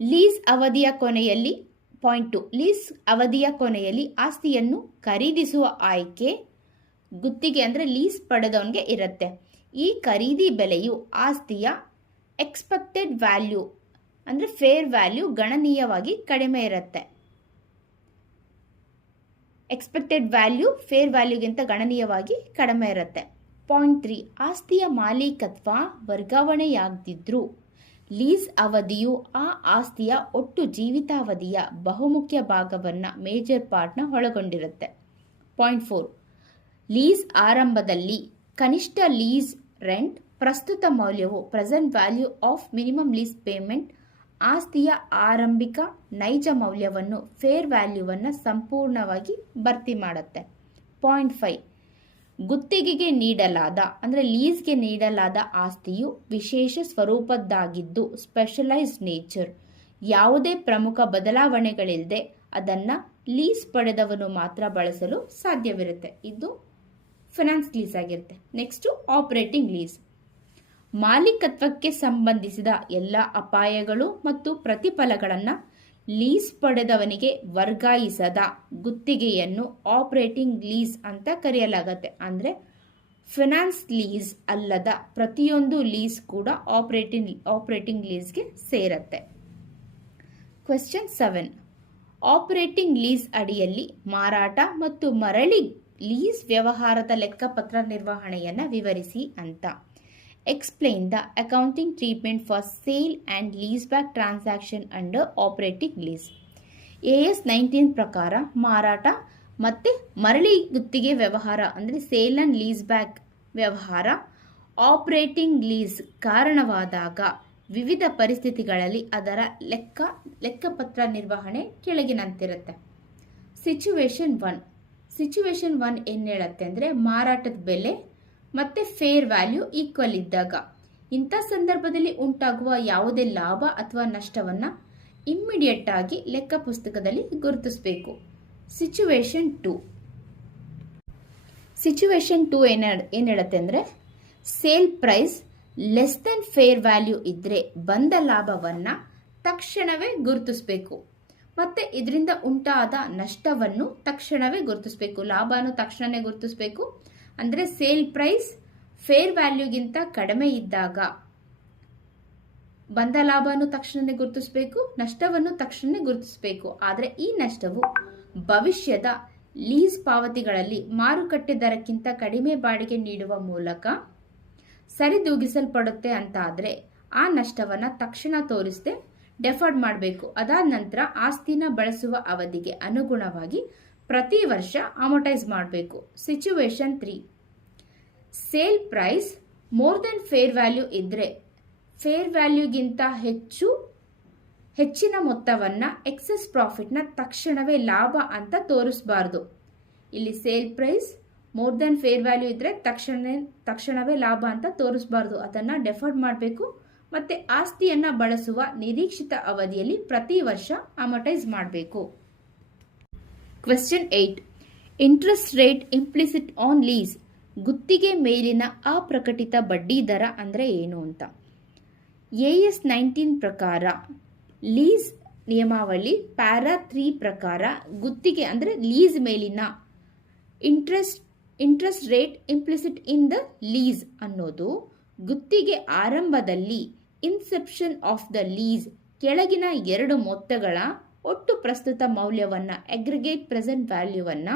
ಲೀಸ್ ಅವಧಿಯ ಕೊನೆಯಲ್ಲಿ ಪಾಯಿಂಟ್ 2, ಲೀಸ್ ಅವಧಿಯ ಕೊನೆಯಲ್ಲಿ ಆಸ್ತಿಯನ್ನು ಖರೀದಿಸುವ ಆಯ್ಕೆ ಗುತ್ತಿಗೆ ಅಂದರೆ ಲೀಸ್ ಪಡೆದವನಿಗೆ ಇರುತ್ತೆ. ಈ ಖರೀದಿ ಬೆಲೆಯು ಆಸ್ತಿಯ ಎಕ್ಸ್ಪೆಕ್ಟೆಡ್ ವ್ಯಾಲ್ಯೂ ಅಂದರೆ ಫೇರ್ ವ್ಯಾಲ್ಯೂ ಗಣನೀಯವಾಗಿ ಕಡಿಮೆ ಇರುತ್ತೆ. ಎಕ್ಸ್ಪೆಕ್ಟೆಡ್ ವ್ಯಾಲ್ಯೂ ಫೇರ್ ವ್ಯಾಲ್ಯೂಗಿಂತ ಗಣನೀಯವಾಗಿ ಕಡಿಮೆ ಇರುತ್ತೆ. ಪಾಯಿಂಟ್ 3, ಆಸ್ತಿಯ ಮಾಲೀಕತ್ವ ವರ್ಗಾವಣೆಯಾಗದಿದ್ರೂ ಲೀಸ್ ಅವಧಿಯು ಆ ಆಸ್ತಿಯ ಒಟ್ಟು ಜೀವಿತಾವಧಿಯ ಬಹುಮುಖ್ಯ ಭಾಗವನ್ನು ಮೇಜರ್ ಪಾರ್ಟ್ನ ಒಳಗೊಂಡಿರುತ್ತೆ. ಪಾಯಿಂಟ್ 4, ಲೀಸ್ ಆರಂಭದಲ್ಲಿ ಕನಿಷ್ಠ ಲೀಸ್ ರೆಂಟ್ ಪ್ರಸ್ತುತ ಮೌಲ್ಯವು present value of minimum lease payment ಆಸ್ತಿಯ ಆರಂಭಿಕ ನೈಜ ಮೌಲ್ಯವನ್ನು ಫೇರ್ ವ್ಯಾಲ್ಯೂವನ್ನು ಸಂಪೂರ್ಣವಾಗಿ ಭರ್ತಿ ಮಾಡುತ್ತೆ. ಪಾಯಿಂಟ್ 5, ಗುತ್ತಿಗೆಗೆ ನೀಡಲಾದ ಅಂದರೆ ಲೀಸ್ಗೆ ನೀಡಲಾದ ಆಸ್ತಿಯು ವಿಶೇಷ ಸ್ವರೂಪದ್ದಾಗಿದ್ದು ಸ್ಪೆಷಲೈಸ್ಡ್ ನೇಚರ್. ಯಾವುದೇ ಪ್ರಮುಖ ಬದಲಾವಣೆಗಳಿಲ್ಲದೆ ಅದನ್ನು ಲೀಸ್ ಪಡೆದವನು ಮಾತ್ರ ಬಳಸಲು ಸಾಧ್ಯವಿರುತ್ತೆ. ಇದು ಫೈನಾನ್ಸ್ ಲೀಸ್ ಆಗಿರುತ್ತೆ. Next operating lease. ಮಾಲೀಕತ್ವಕ್ಕೆ ಸಂಬಂಧಿಸಿದ ಎಲ್ಲ ಅಪಾಯಗಳು ಮತ್ತು ಪ್ರತಿಫಲಗಳನ್ನು ಲೀಸ್ ಪಡೆದವನಿಗೆ ವರ್ಗಾಯಿಸದ ಗುತ್ತಿಗೆಯನ್ನು ಆಪರೇಟಿಂಗ್ ಲೀಸ್ ಅಂತ ಕರೆಯಲಾಗುತ್ತೆ. ಅಂದರೆ ಫೈನಾನ್ಸ್ ಲೀಸ್ ಅಲ್ಲದ ಪ್ರತಿಯೊಂದು ಲೀಸ್ ಕೂಡ ಆಪರೇಟಿಂಗ್ ಲೀಸ್ಗೆ ಸೇರುತ್ತೆ. ಕ್ವೆಶ್ಚನ್ 7. ಆಪರೇಟಿಂಗ್ ಲೀಸ್ ಅಡಿಯಲ್ಲಿ ಮಾರಾಟ ಮತ್ತು ಮರಳಿ ಲೀಸ್ ವ್ಯವಹಾರದ ಲೆಕ್ಕಪತ್ರ ನಿರ್ವಹಣೆಯನ್ನು ವಿವರಿಸಿ ಅಂತ. Explain the accounting treatment for sale and lease back transaction under operating lease. AS 19 ಪ್ರಕಾರ ಮಾರಾಟ ಮತ್ತು ಮರಳಿ ಗುತ್ತಿಗೆ ವ್ಯವಹಾರ ಅಂದರೆ ಸೇಲ್ ಆ್ಯಂಡ್ ಲೀಸ್ ಬ್ಯಾಕ್ ವ್ಯವಹಾರ ಆಪರೇಟಿಂಗ್ ಲೀಸ್ ಕಾರಣವಾದಾಗ ವಿವಿಧ ಪರಿಸ್ಥಿತಿಗಳಲ್ಲಿ ಅದರ ಲೆಕ್ಕಪತ್ರ ನಿರ್ವಹಣೆ ಕೆಳಗಿನಂತಿರುತ್ತೆ. ಸಿಚುವೇಶನ್ 1 ಏನು ಹೇಳುತ್ತೆ ಅಂದರೆ ಮಾರಾಟದ ಬೆಲೆ ಮತ್ತು ಫೇರ್ ವ್ಯಾಲ್ಯೂ ಈಕ್ವಲ್ ಇದ್ದಾಗ ಇಂಥ ಸಂದರ್ಭದಲ್ಲಿ ಉಂಟಾಗುವ ಯಾವುದೇ ಲಾಭ ಅಥವಾ ನಷ್ಟವನ್ನು ಇಮ್ಮಿಡಿಯೇಟ್ ಆಗಿ ಲೆಕ್ಕ ಪುಸ್ತಕದಲ್ಲಿ ಗುರುತಿಸಬೇಕು. ಸಿಚುವೇಶನ್ 2 ಏನು ಹೇಳುತ್ತೆ ಅಂದರೆ sale price less than fair value ಇದ್ದರೆ ಬಂದ ಲಾಭವನ್ನು ತಕ್ಷಣವೇ ಗುರುತಿಸಬೇಕು ಮತ್ತು ಇದರಿಂದ ಉಂಟಾದ ನಷ್ಟವನ್ನು ತಕ್ಷಣವೇ ಗುರುತಿಸಬೇಕು. ಲಾಭವನ್ನು ತಕ್ಷಣವೇ ಗುರುತಿಸಬೇಕು. ಅಂದರೆ ಸೇಲ್ ಪ್ರೈಸ್ ಫೇರ್ ವ್ಯಾಲ್ಯೂಗಿಂತ ಕಡಿಮೆ ಇದ್ದಾಗ ಬಂದ ಲಾಭವನ್ನು ತಕ್ಷಣವೇ ಗುರುತಿಸಬೇಕು, ನಷ್ಟವನ್ನು ತಕ್ಷಣವೇ ಗುರುತಿಸಬೇಕು. ಆದರೆ ಈ ನಷ್ಟವು ಭವಿಷ್ಯದ ಲೀಸ್ ಪಾವತಿಗಳಲ್ಲಿ ಮಾರುಕಟ್ಟೆ ದರಕ್ಕಿಂತ ಕಡಿಮೆ ಬಾಡಿಗೆ ನೀಡುವ ಮೂಲಕ ಸರಿದೂಗಿಸಲ್ಪಡುತ್ತೆ ಅಂತ ಆದರೆ ಆ ನಷ್ಟವನ್ನು ತಕ್ಷಣ ತೋರಿಸದೆ ಡೆಫರ್ಡ್ ಮಾಡಬೇಕು. ಅದಾದ ನಂತರ ಆಸ್ತಿನ ಬಳಸುವ ಅವಧಿಗೆ ಅನುಗುಣವಾಗಿ ಪ್ರತಿ ವರ್ಷ ಅಮೋಟೈಸ್ ಮಾಡಬೇಕು. Situation 3 sale price more than fair value ಇದ್ದರೆ ಫೇರ್ ವ್ಯಾಲ್ಯೂಗಿಂತ ಹೆಚ್ಚಿನ ಮೊತ್ತವನ್ನು ಎಕ್ಸೆಸ್ ಪ್ರಾಫಿಟ್ನ ತಕ್ಷಣವೇ ಲಾಭ ಅಂತ ತೋರಿಸಬಾರ್ದು. ಇಲ್ಲಿ sale price more than fair value ಇದ್ದರೆ ತಕ್ಷಣವೇ ಲಾಭ ಅಂತ ತೋರಿಸಬಾರ್ದು. ಅದನ್ನು ಡೆಫರ್ಡ್ ಮಾಡಬೇಕು ಮತ್ತು ಆಸ್ತಿಯನ್ನು ಬಳಸುವ ನಿರೀಕ್ಷಿತ ಅವಧಿಯಲ್ಲಿ ಪ್ರತಿ ವರ್ಷ ಅಮೋಟೈಸ್ ಮಾಡಬೇಕು. Question 8. Interest rate implicit on lease. ಗುತ್ತಿಗೆ ಮೇಲಿನ ಅಪ್ರಕಟಿತ ಬಡ್ಡಿ ದರ ಅಂದರೆ ಏನು ಅಂತ. AS 19 ಪ್ರಕಾರ ಲೀಸ್ ನಿಯಮಾವಳಿ ಪ್ಯಾರಾ 3 ಪ್ರಕಾರ ಗುತ್ತಿಗೆ ಅಂದರೆ ಲೀಸ್ ಮೇಲಿನ interest rate implicit in the lease ಅನ್ನೋದು ಗುತ್ತಿಗೆ ಆರಂಭದಲ್ಲಿ ಇನ್ಸೆಪ್ಷನ್ ಆಫ್ ದ ಲೀಸ್ ಕೆಳಗಿನ ಎರಡು ಮೊತ್ತಗಳ ಒಟ್ಟು ಪ್ರಸ್ತುತ ಮೌಲ್ಯವನ್ನು ಅಗ್ರಿಗೇಟ್ ಪ್ರೆಸೆಂಟ್ ವ್ಯಾಲ್ಯೂವನ್ನು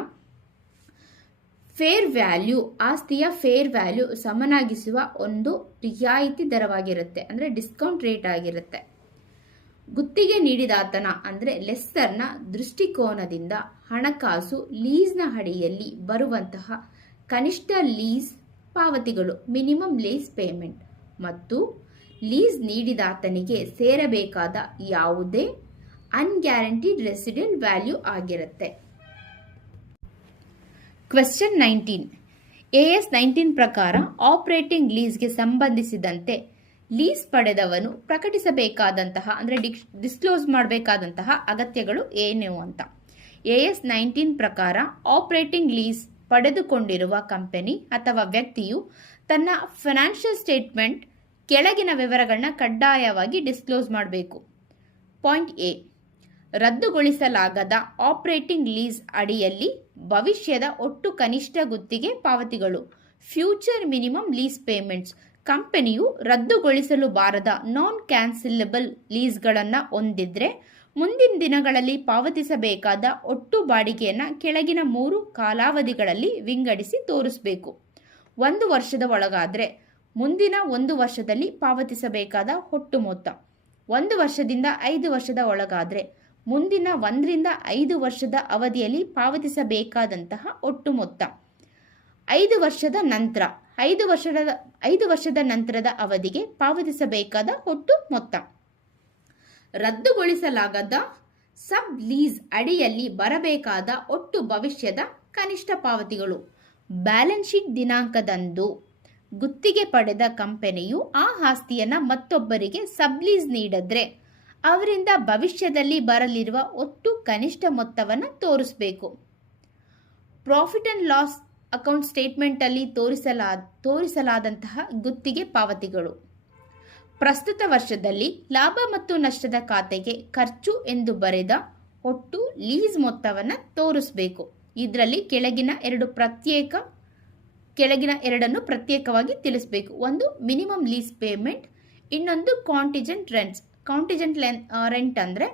ಫೇರ್ ವ್ಯಾಲ್ಯೂ ಆಸ್ತಿಯ ಫೇರ್ ವ್ಯಾಲ್ಯೂ ಸಮನಾಗಿಸುವ ಒಂದು ರಿಯಾಯಿತಿ ದರವಾಗಿರುತ್ತೆ. ಅಂದರೆ ಡಿಸ್ಕೌಂಟ್ ರೇಟ್ ಆಗಿರುತ್ತೆ. ಗುತ್ತಿಗೆ ನೀಡಿದಾತನ ಅಂದರೆ ಲೆಸ್ಸರ್ನ ದೃಷ್ಟಿಕೋನದಿಂದ ಹಣಕಾಸು ಲೀಸ್ನ ಅಡಿಯಲ್ಲಿ ಬರುವಂತಹ ಕನಿಷ್ಠ ಲೀಸ್ ಪಾವತಿಗಳು ಮಿನಿಮಮ್ ಲೀಸ್ ಪೇಮೆಂಟ್ ಮತ್ತು ಲೀಸ್ ನೀಡಿದಾತನಿಗೆ ಸೇರಬೇಕಾದ ಯಾವುದೇ ಅನ್ಗ್ಯಾರಂಟಿಡ್ ರೆಸಿಡೆಂಟ್ ವ್ಯಾಲ್ಯೂ ಆಗಿರುತ್ತೆ. ಕ್ವೆಶ್ಚನ್ 19. AS 19 ಪ್ರಕಾರ ಆಪರೇಟಿಂಗ್ ಲೀಸ್ಗೆ ಸಂಬಂಧಿಸಿದಂತೆ ಲೀಸ್ ಪಡೆದವನು ಪ್ರಕಟಿಸಬೇಕಾದಂತಹ ಅಂದರೆ ಡಿಸ್ಕ್ಲೋಸ್ ಮಾಡಬೇಕಾದಂತಹ ಅಗತ್ಯಗಳು ಏನು ಅಂತ. AS 19 ಪ್ರಕಾರ ಆಪರೇಟಿಂಗ್ ಲೀಸ್ ಪಡೆದುಕೊಂಡಿರುವ ಕಂಪನಿ ಅಥವಾ ವ್ಯಕ್ತಿಯು ತನ್ನ ಫೈನಾನ್ಷಿಯಲ್ ಸ್ಟೇಟ್ಮೆಂಟ್ ಕೆಳಗಿನ ವಿವರಗಳನ್ನ ಕಡ್ಡಾಯವಾಗಿ ಡಿಸ್ಕ್ಲೋಸ್ ಮಾಡಬೇಕು. Point A. ರದ್ದುಗೊಳಿಸಲಾಗದ ಆಪರೇಟಿಂಗ್ ಲೀಸ್ ಅಡಿಯಲ್ಲಿ ಭವಿಷ್ಯದ ಒಟ್ಟು ಕನಿಷ್ಠ ಗುತ್ತಿಗೆ ಪಾವತಿಗಳು ಫ್ಯೂಚರ್ ಮಿನಿಮಮ್ ಲೀಸ್ ಪೇಮೆಂಟ್ಸ್. ಕಂಪನಿಯು ರದ್ದುಗೊಳಿಸಲು ಬಾರದ ನಾನ್ ಕ್ಯಾನ್ಸಲಬಲ್ ಲೀಸ್ಗಳನ್ನು ಹೊಂದಿದ್ರೆ ಮುಂದಿನ ದಿನಗಳಲ್ಲಿ ಪಾವತಿಸಬೇಕಾದ ಒಟ್ಟು ಬಾಡಿಗೆಯನ್ನು ಕೆಳಗಿನ 3 ಕಾಲಾವಧಿಗಳಲ್ಲಿ ವಿಂಗಡಿಸಿ ತೋರಿಸಬೇಕು. 1 ವರ್ಷದ ಒಳಗಾದರೆ ಮುಂದಿನ 1 ವರ್ಷದಲ್ಲಿ ಪಾವತಿಸಬೇಕಾದ ಒಟ್ಟು ಮೊತ್ತ, 1 ವರ್ಷದಿಂದ 5 ವರ್ಷದ ಒಳಗಾದರೆ ಮುಂದಿನ 1 ರಿಂದ 5 ವರ್ಷದ ಅವಧಿಯಲ್ಲಿ ಪಾವತಿಸಬೇಕಾದಂತಹ ಒಟ್ಟು ಮೊತ್ತ, 5 ವರ್ಷದ ನಂತರ 5 ವರ್ಷದ ನಂತರದ ಅವಧಿಗೆ ಪಾವತಿಸಬೇಕಾದ ಒಟ್ಟು ಮೊತ್ತ. ರದ್ದುಗೊಳಿಸಲಾಗದ ಸಬ್ ಲೀಸ್ ಅಡಿಯಲ್ಲಿ ಬರಬೇಕಾದ ಒಟ್ಟು ಭವಿಷ್ಯದ ಕನಿಷ್ಠ ಪಾವತಿಗಳು. ಬ್ಯಾಲೆನ್ಸ್ ಶೀಟ್ ದಿನಾಂಕದಂದು ಗುತ್ತಿಗೆ ಪಡೆದ ಕಂಪನಿಯು ಆ ಆಸ್ತಿಯನ್ನು ಮತ್ತೊಬ್ಬರಿಗೆ ಸಬ್ಲೀಸ್ ನೀಡಿದ್ರೆ ಅವರಿಂದ ಭವಿಷ್ಯದಲ್ಲಿ ಬರಲಿರುವ ಒಟ್ಟು ಕನಿಷ್ಠ ಮೊತ್ತವನ್ನು ತೋರಿಸಬೇಕು. ಪ್ರಾಫಿಟ್ ಅಂಡ್ ಲಾಸ್ ಅಕೌಂಟ್ ಸ್ಟೇಟ್ಮೆಂಟಲ್ಲಿ ತೋರಿಸಲಾದಂತಹ ಗುತ್ತಿಗೆ ಪಾವತಿಗಳು. ಪ್ರಸ್ತುತ ವರ್ಷದಲ್ಲಿ ಲಾಭ ಮತ್ತು ನಷ್ಟದ ಖಾತೆಗೆ ಖರ್ಚು ಎಂದು ಬರೆದ ಒಟ್ಟು ಲೀಸ್ ಮೊತ್ತವನ್ನು ತೋರಿಸಬೇಕು. ಇದರಲ್ಲಿ ಕೆಳಗಿನ ಎರಡನ್ನು ಪ್ರತ್ಯೇಕವಾಗಿ ತಿಳಿಸಬೇಕು. ಒಂದು ಮಿನಿಮಮ್ ಲೀಸ್ ಪೇಮೆಂಟ್, ಇನ್ನೊಂದು ಕಾಂಟಿಜೆಂಟ್ ರೆಂಟ್ಸ್. ಕಾಂಟಿಜೆಂಟ್ ರೆಂಟ್ ಅಂದರೆ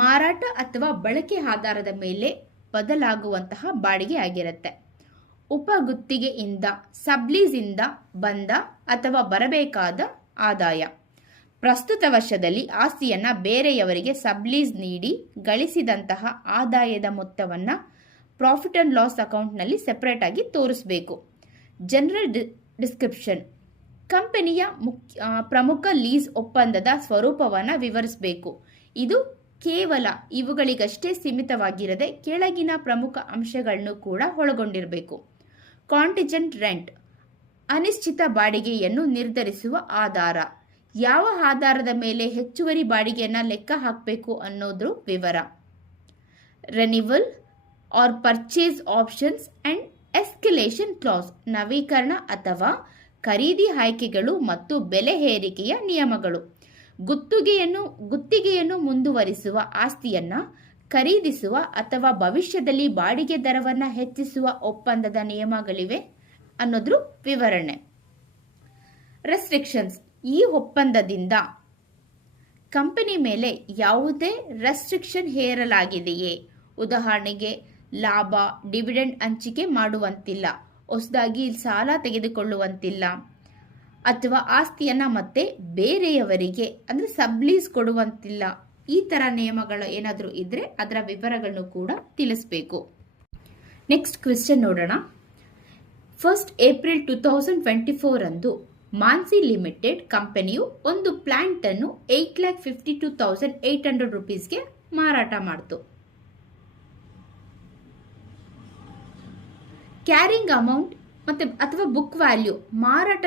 ಮಾರಾಟ ಅಥವಾ ಬಳಕೆ ಆಧಾರದ ಮೇಲೆ ಬದಲಾಗುವಂತಹ ಬಾಡಿಗೆ ಆಗಿರುತ್ತೆ. ಉಪಗುತ್ತಿಗೆಯಿಂದ ಸಬ್ಲೀಸಿಂದ ಬಂದ ಅಥವಾ ಬರಬೇಕಾದ ಆದಾಯ. ಪ್ರಸ್ತುತ ವರ್ಷದಲ್ಲಿ ಆಸ್ತಿಯನ್ನು ಬೇರೆಯವರಿಗೆ ಸಬ್ಲೀಸ್ ನೀಡಿ ಗಳಿಸಿದಂತಹ ಆದಾಯದ ಮೊತ್ತವನ್ನು ಪ್ರಾಫಿಟ್ ಅಂಡ್ ಲಾಸ್ ಅಕೌಂಟ್ನಲ್ಲಿ ಸೆಪರೇಟ್ ಆಗಿ ತೋರಿಸಬೇಕು. General description. ಕಂಪನಿಯ ಪ್ರಮುಖ ಲೀಸ್ ಒಪ್ಪಂದದ ಸ್ವರೂಪವನ್ನು ವಿವರಿಸಬೇಕು. ಇದು ಕೇವಲ ಇವುಗಳಿಗಷ್ಟೇ ಸೀಮಿತವಾಗಿರದೆ ಕೆಳಗಿನ ಪ್ರಮುಖ ಅಂಶಗಳನ್ನು ಕೂಡ ಒಳಗೊಂಡಿರಬೇಕು. ಕಾಂಟಿಜೆಂಟ್ ರೆಂಟ್ ಅನಿಶ್ಚಿತ ಬಾಡಿಗೆಯನ್ನು ನಿರ್ಧರಿಸುವ ಆಧಾರ. ಯಾವ ಆಧಾರದ ಮೇಲೆ ಹೆಚ್ಚುವರಿ ಬಾಡಿಗೆಯನ್ನು ಲೆಕ್ಕ ಹಾಕಬೇಕು ಅನ್ನೋದ್ರ ವಿವರ. Renewal or purchase options and escalation clause. ನವೀಕರಣ ಅಥವಾ ಖರೀದಿ ಆಯ್ಕೆಗಳು ಮತ್ತು ಬೆಲೆ ಏರಿಕೆಯ ನಿಯಮಗಳು. ಗುತ್ತಿಗೆಯನ್ನು ಮುಂದುವರಿಸುವ, ಆಸ್ತಿಯನ್ನು ಖರೀದಿಸುವ ಅಥವಾ ಭವಿಷ್ಯದಲ್ಲಿ ಬಾಡಿಗೆ ದರವನ್ನು ಹೆಚ್ಚಿಸುವ ಒಪ್ಪಂದದ ನಿಯಮಗಳಿವೆ ಅನ್ನೋದ್ರ ವಿವರಣೆ. ರೆಸ್ಟ್ರಿಕ್ಷನ್ಸ್. ಈ ಒಪ್ಪಂದದಿಂದ ಕಂಪನಿ ಮೇಲೆ ಯಾವುದೇ ರೆಸ್ಟ್ರಿಕ್ಷನ್ ಹೇರಲಾಗಿದೆಯೇ? ಉದಾಹರಣೆಗೆ ಲಾಭ, ಡಿವಿಡೆಂಡ್ ಹಂಚಿಕೆ ಮಾಡುವಂತಿಲ್ಲ, ಹೊಸದಾಗಿ ಸಾಲ ತೆಗೆದುಕೊಳ್ಳುವಂತಿಲ್ಲ, ಅಥವಾ ಆಸ್ತಿಯನ್ನು ಮತ್ತೆ ಬೇರೆಯವರಿಗೆ ಅಂದರೆ ಸಬ್ಲೀಸ್ ಕೊಡುವಂತಿಲ್ಲ. ಈ ಥರ ನಿಯಮಗಳು ಏನಾದರೂ ಇದ್ದರೆ ಅದರ ವಿವರಗಳನ್ನು ಕೂಡ ತಿಳಿಸಬೇಕು. ನೆಕ್ಸ್ಟ್ ಕ್ವೆಶ್ಚನ್ ನೋಡೋಣ. 1 ಏಪ್ರಿಲ್ 2024 ಅಂದು ಮಾನ್ಸಿ ಲಿಮಿಟೆಡ್ ಕಂಪನಿಯು ಒಂದು ಪ್ಲಾಂಟ್ ಅನ್ನು 8,52,800 ರೂಪೀಸ್ಗೆ ಮಾರಾಟ ಮಾಡಿತು. ಕ್ಯಾರಿಂಗ್ ಅಮೌಂಟ್ ಅಥವಾ ಬುಕ್ ವ್ಯಾಲ್ಯೂ ಮಾರಾಟ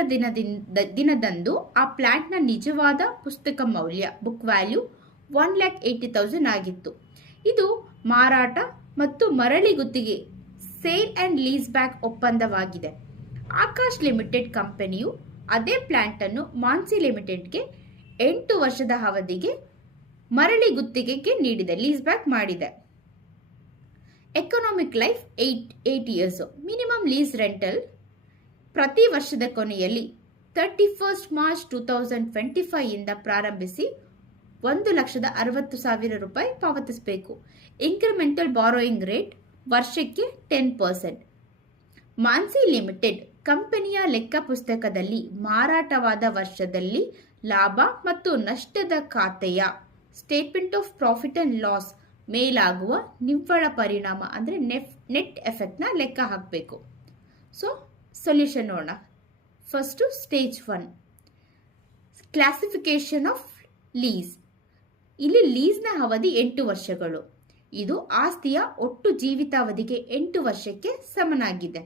ದಿನದಂದು ಆ ಪ್ಲಾಂಟ್ನ ನಿಜವಾದ ಪುಸ್ತಕ ಮೌಲ್ಯ ಬುಕ್ ವ್ಯಾಲ್ಯೂ 1,80,000 ಆಗಿತ್ತು. ಇದು ಮಾರಾಟ ಮತ್ತು ಮರಳಿ ಗುತ್ತಿಗೆ ಸೇಲ್ ಅಂಡ್ ಲೀಸ್ ಬ್ಯಾಕ್ ಒಪ್ಪಂದವಾಗಿದೆ. ಆಕಾಶ್ ಲಿಮಿಟೆಡ್ ಕಂಪನಿಯು ಅದೇ ಪ್ಲಾಂಟ್ ಅನ್ನು ಮಾನ್ಸಿ ಲಿಮಿಟೆಡ್ಗೆ 8 ವರ್ಷದ ಅವಧಿಗೆ ಮರಳಿ ಗುತ್ತಿಗೆಗೆ ನೀಡಿದೆ, ಲೀಸ್ ಬ್ಯಾಕ್ ಮಾಡಿದೆ. Economic life 8 years. Minimum lease rental ಪ್ರತಿ ವರ್ಷದ ಕೊನೆಯಲ್ಲಿ 31 ಮಾರ್ಚ್ 2025 ಇಂದ ಪ್ರಾರಂಭಿಸಿ 1,60,000 ರೂಪಾಯಿ ಪಾವತಿಸಬೇಕು. ಇನ್ಕ್ರಿಮೆಂಟಲ್ ಬಾರೋಯಿಂಗ್ ರೇಟ್ ವರ್ಷಕ್ಕೆ 10%. ಮಾನ್ಸಿ ಲಿಮಿಟೆಡ್ ಕಂಪನಿಯ ಲೆಕ್ಕ ಪುಸ್ತಕದಲ್ಲಿ ಮಾರಾಟವಾದ ವರ್ಷದಲ್ಲಿ ಲಾಭ ಮತ್ತು ನಷ್ಟದ ಖಾತೆಯ statement of profit and loss ಮೇಲಾಗುವ ನಿವ್ವಳ ಪರಿಣಾಮ ಅಂದರೆ ನೆಟ್ ಎಫೆಕ್ಟ್ನ ಲೆಕ್ಕ ಹಾಕಬೇಕು. ಸೊ ಸೊಲ್ಯೂಷನ್ ನೋಡೋಣ. First stage 1 classification of lease. ಇಲ್ಲಿ ಲೀಸ್ನ ಅವಧಿ 8 ವರ್ಷಗಳು. ಇದು ಆಸ್ತಿಯ ಒಟ್ಟು ಜೀವಿತಾವಧಿಗೆ 8 ವರ್ಷಕ್ಕೆ ಸಮನಾಗಿದೆ.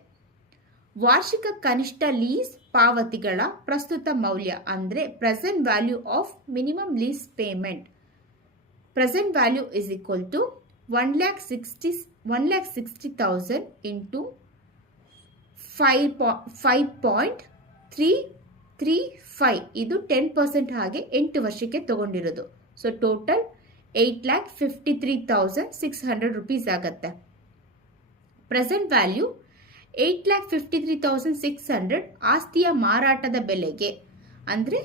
ವಾರ್ಷಿಕ ಕನಿಷ್ಠ ಲೀಸ್ ಪಾವತಿಗಳ ಪ್ರಸ್ತುತ ಮೌಲ್ಯ ಅಂದರೆ present value of minimum lease payment. Present value is equal to 1,60,000 into 5.335. ಇದು 10% ಹಾಗೆ 8 ವರ್ಷಕ್ಕೆ ತಗೊಂಡಿರೋದು. ಸೊ ಟೋಟಲ್ 8,53,600 ರೂಪೀಸ್ ಆಗುತ್ತೆ. ಪ್ರೆಸೆಂಟ್ ವ್ಯಾಲ್ಯೂ 8,53,600 ಆಸ್ತಿಯ ಮಾರಾಟದ ಬೆಲೆಗೆ ಅಂದರೆ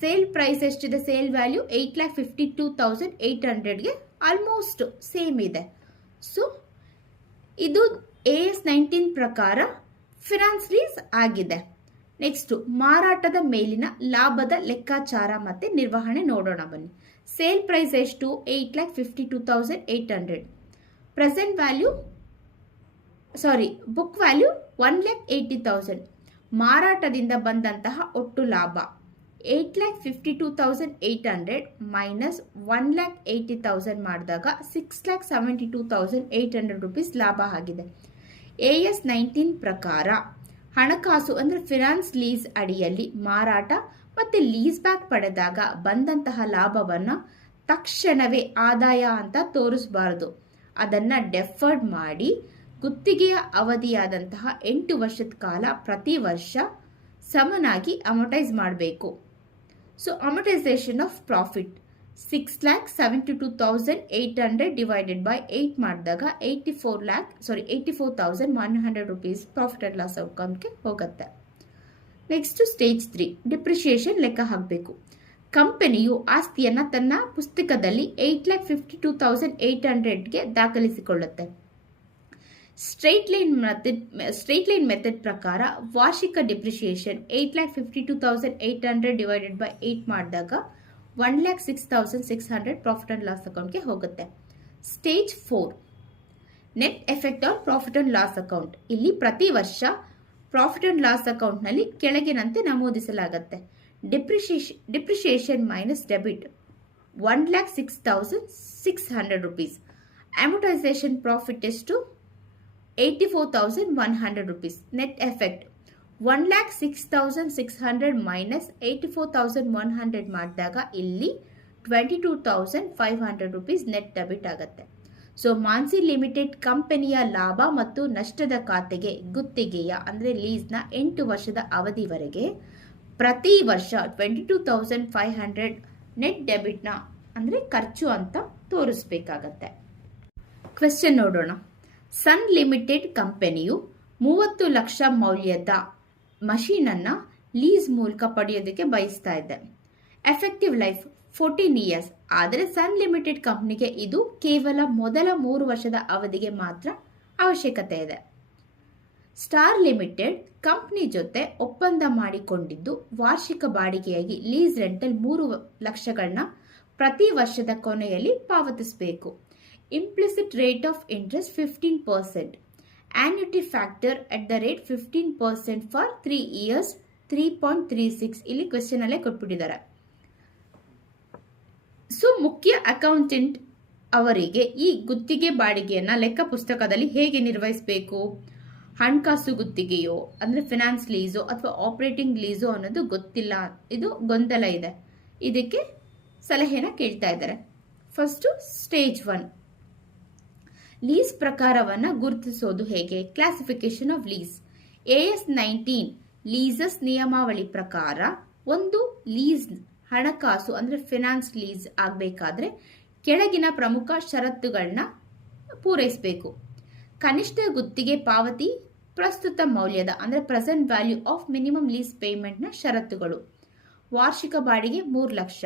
ಸೇಲ್ ಪ್ರೈಸ್ ಎಷ್ಟಿದೆ, ಸೇಲ್ ವ್ಯಾಲ್ಯೂ 8,52,800ಗೆ ಆಲ್ಮೋಸ್ಟ್ ಸೇಮ್ ಇದೆ. ಸೊ ಇದು AS 19 ಪ್ರಕಾರ ಫಿನಾನ್ಸ್ ಲೀಸ್ ಆಗಿದೆ. ನೆಕ್ಸ್ಟ್ ಮಾರಾಟದ ಮೇಲಿನ ಲಾಭದ ಲೆಕ್ಕಾಚಾರ ಮತ್ತೆ ನಿರ್ವಹಣೆ ನೋಡೋಣ ಬನ್ನಿ. ಸೇಲ್ ಪ್ರೈಸ್ ಎಷ್ಟು? 8,52,800. Present value book value 1,80,000. ಮಾರಾಟದಿಂದ ಬಂದಂತಹ ಒಟ್ಟು ಲಾಭ 8,52,800 ಮೈನಸ್ 1,80,000 ಮಾಡಿದಾಗ 6,72,800 ರೂಪೀಸ್ ಲಾಭ ಆಗಿದೆ. AS 19 ಪ್ರಕಾರ ಹಣಕಾಸು ಅಂದರೆ ಫಿನಾನ್ಸ್ ಲೀಸ್ ಅಡಿಯಲ್ಲಿ ಮಾರಾಟ ಮತ್ತು ಲೀಸ್ ಬ್ಯಾಕ್ ಪಡೆದಾಗ ಬಂದಂತಹ ಲಾಭವನ್ನು ತಕ್ಷಣವೇ ಆದಾಯ ಅಂತ ತೋರಿಸಬಾರದು. ಅದನ್ನು ಡೆಫರ್ಡ್ ಮಾಡಿ ಗುತ್ತಿಗೆಯ ಅವಧಿಯಾದಂತಹ 8 ವರ್ಷದ ಕಾಲ ಪ್ರತಿ ವರ್ಷ ಸಮನಾಗಿ ಅಮೋಟೈಸ್ ಮಾಡಬೇಕು. So amortisation of profit 6,72,800 divided by 8 ಮಾಡಿದಾಗ 84,100 ರೂಪೀಸ್ ಪ್ರಾಫಿಟ್ ಆ್ಯಂಡ್ ಲಾಸ್ ಅಕೌಂಟ್ಗೆ ಹೋಗುತ್ತೆ. ನೆಕ್ಸ್ಟ್ ಸ್ಟೇಜ್ 3 ಡಿಪ್ರಿಷಿಯೇಷನ್ ಲೆಕ್ಕ ಹಾಕಬೇಕು. ಕಂಪನಿಯು ಆಸ್ತಿಯನ್ನು ತನ್ನ ಪುಸ್ತಕದಲ್ಲಿ 8,52,800ಗೆ ದಾಖಲಿಸಿಕೊಳ್ಳುತ್ತೆ. ಸ್ಟ್ರೈಟ್ ಲೈನ್ ಮೆಥಡ್ ಪ್ರಕಾರ ವಾರ್ಷಿಕ ಡಿಪ್ರಿಷಿಯೇಷನ್ 8,52,800 ಡಿವೈಡೆಡ್ ಬೈ 8 ಮಾಡಿದಾಗ 1,06,600 ಪ್ರಾಫಿಟ್ ಆ್ಯಂಡ್ ಲಾಸ್ ಅಕೌಂಟ್ಗೆ ಹೋಗುತ್ತೆ. Stage 4 net effect on profit and loss account. ಇಲ್ಲಿ ಪ್ರತಿ ವರ್ಷ ಪ್ರಾಫಿಟ್ ಆ್ಯಂಡ್ ಲಾಸ್ ಅಕೌಂಟ್ನಲ್ಲಿ ಕೆಳಗಿನಂತೆ ನಮೂದಿಸಲಾಗುತ್ತೆ. Depreciation minus debit 1,06,600 rupees. Amortisation profit ಎಷ್ಟು 84,100 ರೂಪೀಸ್. ನೆಟ್ ಎಫೆಕ್ಟ್ 1,06,600 ಮೈನಸ್ 84,100 ಮಾಡಿದಾಗ ಇಲ್ಲಿ 22,500 ರೂಪೀಸ್ ನೆಟ್ ಡೆಬಿಟ್ ಆಗುತ್ತೆ. ಸೊ ಮಾನ್ಸಿ ಲಿಮಿಟೆಡ್ ಕಂಪನಿಯ ಲಾಭ ಮತ್ತು ನಷ್ಟದ ಖಾತೆಗೆ ಗುತ್ತಿಗೆಯ ಅಂದರೆ ಲೀಸ್ನ 8 ವರ್ಷದ ಅವಧಿವರೆಗೆ ಪ್ರತಿ ವರ್ಷ 22,500 ನೆಟ್ ಡೆಬಿಟ್ನ ಅಂದರೆ ಖರ್ಚು ಅಂತ ತೋರಿಸ್ಬೇಕಾಗತ್ತೆ. ಕ್ವೆಶ್ಚನ್ ನೋಡೋಣ. ಸನ್ ಲಿಮಿಟೆಡ್ ಕಂಪನಿಯು 30 ಲಕ್ಷ ಮೌಲ್ಯದ ಮಷೀನನ್ನು ಲೀಸ್ ಮೂಲಕ ಪಡೆಯೋದಕ್ಕೆ ಬಯಸ್ತಾ ಇದೆ. Effective life 14 years. ಆದರೆ ಸನ್ ಲಿಮಿಟೆಡ್ ಕಂಪ್ನಿಗೆ ಇದು ಕೇವಲ ಮೊದಲ 3 ವರ್ಷದ ಅವಧಿಗೆ ಮಾತ್ರ ಅವಶ್ಯಕತೆ ಇದೆ. ಸ್ಟಾರ್ ಲಿಮಿಟೆಡ್ ಕಂಪ್ನಿ ಜೊತೆ ಒಪ್ಪಂದ ಮಾಡಿಕೊಂಡಿದ್ದು ವಾರ್ಷಿಕ ಬಾಡಿಗೆಯಾಗಿ ಲೀಸ್ ರೆಂಟಲ್ 3 ಲಕ್ಷಗಳನ್ನ ಪ್ರತಿ ವರ್ಷದ ಕೊನೆಯಲ್ಲಿ ಪಾವತಿಸಬೇಕು. Implicit rate of interest 15%. Annuity factor at the rate 15% for 3 years 3.36. ಇಲ್ಲಿ ಕ್ವೆಶ್ಚನ್ ಅಲ್ಲೇ ಕೊಟ್ಬಿಟ್ಟಿದ್ದಾರೆ. ಸೊ ಮುಖ್ಯ ಅಕೌಂಟೆಂಟ್ ಅವರಿಗೆ ಈ ಗುತ್ತಿಗೆ ಬಾಡಿಗೆಯನ್ನು ಲೆಕ್ಕ ಪುಸ್ತಕದಲ್ಲಿ ಹೇಗೆ ನಿರ್ವಹಿಸಬೇಕು? ಹಣಕಾಸು ಗುತ್ತಿಗೆಯೋ ಅಂದರೆ ಫಿನಾನ್ಸ್ ಲೀಸೋ ಅಥವಾ ಆಪರೇಟಿಂಗ್ ಲೀಸೋ ಅನ್ನೋದು ಗೊತ್ತಿಲ್ಲ, ಇದು ಗೊಂದಲ ಇದೆ. ಇದಕ್ಕೆ ಸಲಹೆನ ಕೇಳ್ತಾ ಇದ್ದಾರೆ. ಫಸ್ಟು ಸ್ಟೇಜ್ 1 ಲೀಸ್ ಪ್ರಕಾರವನ್ನು ಗುರುತಿಸೋದು ಹೇಗೆ? Classification of lease. AS 19 ಲೀಸಸ್ ನಿಯಮಾವಳಿ ಪ್ರಕಾರ ಒಂದು ಲೀಸ್ ಹಣಕಾಸು ಅಂದರೆ ಫಿನಾನ್ಸ್ ಲೀಸ್ ಆಗಬೇಕಾದ್ರೆ ಕೆಳಗಿನ ಪ್ರಮುಖ ಷರತ್ತುಗಳನ್ನ ಪೂರೈಸಬೇಕು. ಕನಿಷ್ಠ ಗುತ್ತಿಗೆ ಪಾವತಿ ಪ್ರಸ್ತುತ ಮೌಲ್ಯದ ಅಂದರೆ present value of minimum lease ಪೇಮೆಂಟ್ನ ಷರತ್ತುಗಳು. ವಾರ್ಷಿಕ ಬಾಡಿಗೆ 3 ಲಕ್ಷ.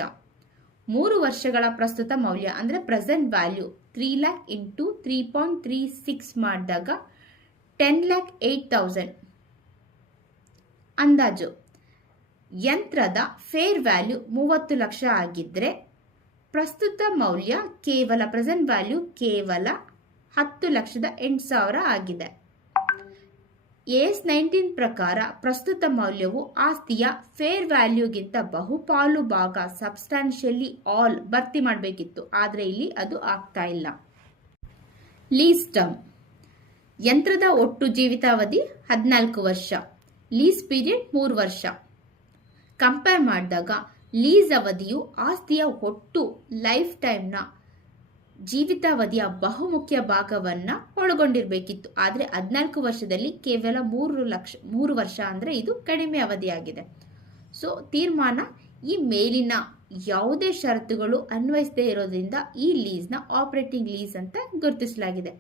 3 ವರ್ಷಗಳ ಪ್ರಸ್ತುತ ಮೌಲ್ಯ ಅಂದರೆ ಪ್ರೆಸೆಂಟ್ ವ್ಯಾಲ್ಯೂ 3 lakh ಇಂಟು 3.36 ಮಾಡಿದಾಗ 10,08,000 ಅಂದಾಜು. ಯಂತ್ರದ ಫೇರ್ ವ್ಯಾಲ್ಯೂ 30 ಲಕ್ಷ ಆಗಿದ್ದರೆ ಪ್ರಸ್ತುತ ಮೌಲ್ಯ ಕೇವಲ ಪ್ರೆಸೆಂಟ್ ವ್ಯಾಲ್ಯೂ ಕೇವಲ 10,08,000 ಆಗಿದೆ. AS 19 ಪ್ರಕಾರ ಪ್ರಸ್ತುತ ಮೌಲ್ಯವು ಆಸ್ತಿಯ ಫೇರ್ ವ್ಯಾಲ್ಯೂಗಿಂತ ಬಹುಪಾಲು ಭಾಗ ಸಬ್ಸ್ಟಾನ್ಷಿಯಲಿ ಆಲ್ ಭರ್ತಿ ಮಾಡಬೇಕಿತ್ತು, ಆದರೆ ಇಲ್ಲಿ ಅದು ಆಗ್ತಾ ಇಲ್ಲ. Lease term. ಯಂತ್ರದ ಒಟ್ಟು ಜೀವಿತಾವಧಿ 14 ವರ್ಷ. ಲೀಸ್ ಪೀರಿಯಡ್ 3 ವರ್ಷ. ಕಂಪೇರ್ ಮಾಡಿದಾಗ ಲೀಸ್ ಅವಧಿಯು ಆಸ್ತಿಯ ಒಟ್ಟು ಲೈಫ್ ಟೈಮ್ನ ಜೀವಿತಾವಧಿಯ ಬಹುಮುಖ್ಯ ಭಾಗವನ್ನು ಒಳಗೊಂಡಿರಬೇಕಿತ್ತು, ಆದರೆ 14 ವರ್ಷದಲ್ಲಿ ಕೇವಲ 3 ವರ್ಷ ಅಂದರೆ ಇದು ಕಡಿಮೆ ಅವಧಿಯಾಗಿದೆ. ಸೊ ತೀರ್ಮಾನ, ಈ ಮೇಲಿನ ಯಾವುದೇ ಷರತ್ತುಗಳು ಅನ್ವಯಿಸದೇ ಇರೋದ್ರಿಂದ ಈ ಲೀಸ್ನ ಆಪರೇಟಿಂಗ್ ಲೀಸ್ ಅಂತ ಗುರುತಿಸಲಾಗಿದೆ.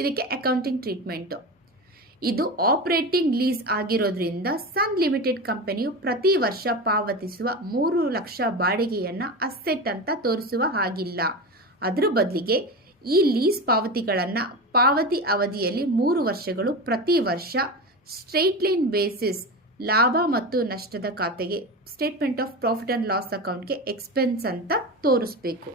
ಇದಕ್ಕೆ ಅಕೌಂಟಿಂಗ್ ಟ್ರೀಟ್ಮೆಂಟು. ಇದು ಆಪರೇಟಿಂಗ್ ಲೀಸ್ ಆಗಿರೋದ್ರಿಂದ ಸನ್ ಲಿಮಿಟೆಡ್ ಕಂಪನಿಯು ಪ್ರತಿ ವರ್ಷ ಪಾವತಿಸುವ 3 ಲಕ್ಷ ಬಾಡಿಗೆಯನ್ನು ಅಸೆಟ್ ಅಂತ ತೋರಿಸುವ ಹಾಗಿಲ್ಲ. ಅದರ ಬದಲಿಗೆ ಈ ಲೀಸ್ ಪಾವತಿಗಳನ್ನು ಪಾವತಿ ಅವಧಿಯಲ್ಲಿ 3 ವರ್ಷಗಳು ಪ್ರತಿ ವರ್ಷ ಸ್ಟ್ರೈಟ್ ಲೈನ್ ಬೇಸಿಸ್ ಲಾಭ ಮತ್ತು ನಷ್ಟದ ಖಾತೆಗೆ statement of profit and loss ಅಕೌಂಟ್ಗೆ ಎಕ್ಸ್ಪೆನ್ಸ್ ಅಂತ ತೋರಿಸಬೇಕು.